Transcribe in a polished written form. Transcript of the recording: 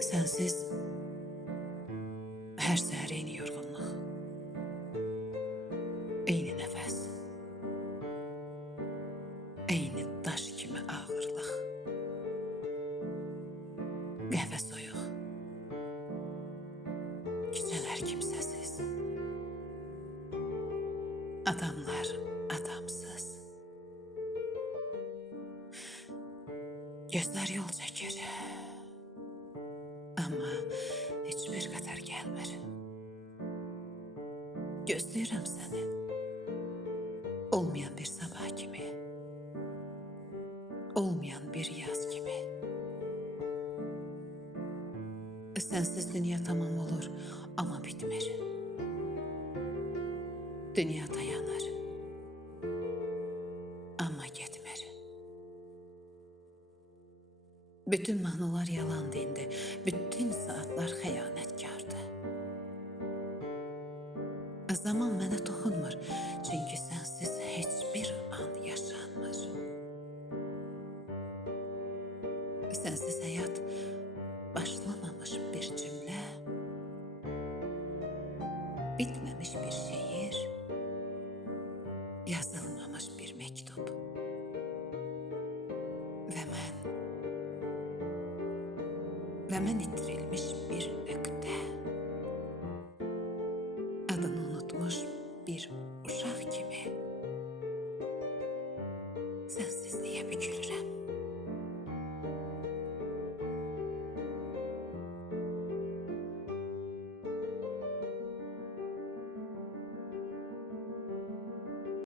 Sensiz her səhər eyni yorğunluq, eyni nəfəs, eyni daş kimi ağırlıq. Qəhvə soyuq, küçələr kimsəsiz, adamlar adamsız. Gözlər yol çəkir, amma heç bir qatar gəlmir. Gözləyirəm səni, olmayan bir sabah kimi, olmayan bir yaz kimi. Sensiz dünya tamam olur, amma bitmir. Dünya dayanır, amma getmir. Bütün mahnılar yalandı indi, bütün saatlar xəyanətkardı. Zaman mənə toxunmur, çünki sensiz heç bir an yaşanmır. Sensiz həyat başlamamış bir cümlə, bitməmiş bir şeir, yazılmamış bir məktub. Və mən itirilmiş bir nöqtə, adını unutmuş bir uşaq kimi sensizliyə bükülürəm.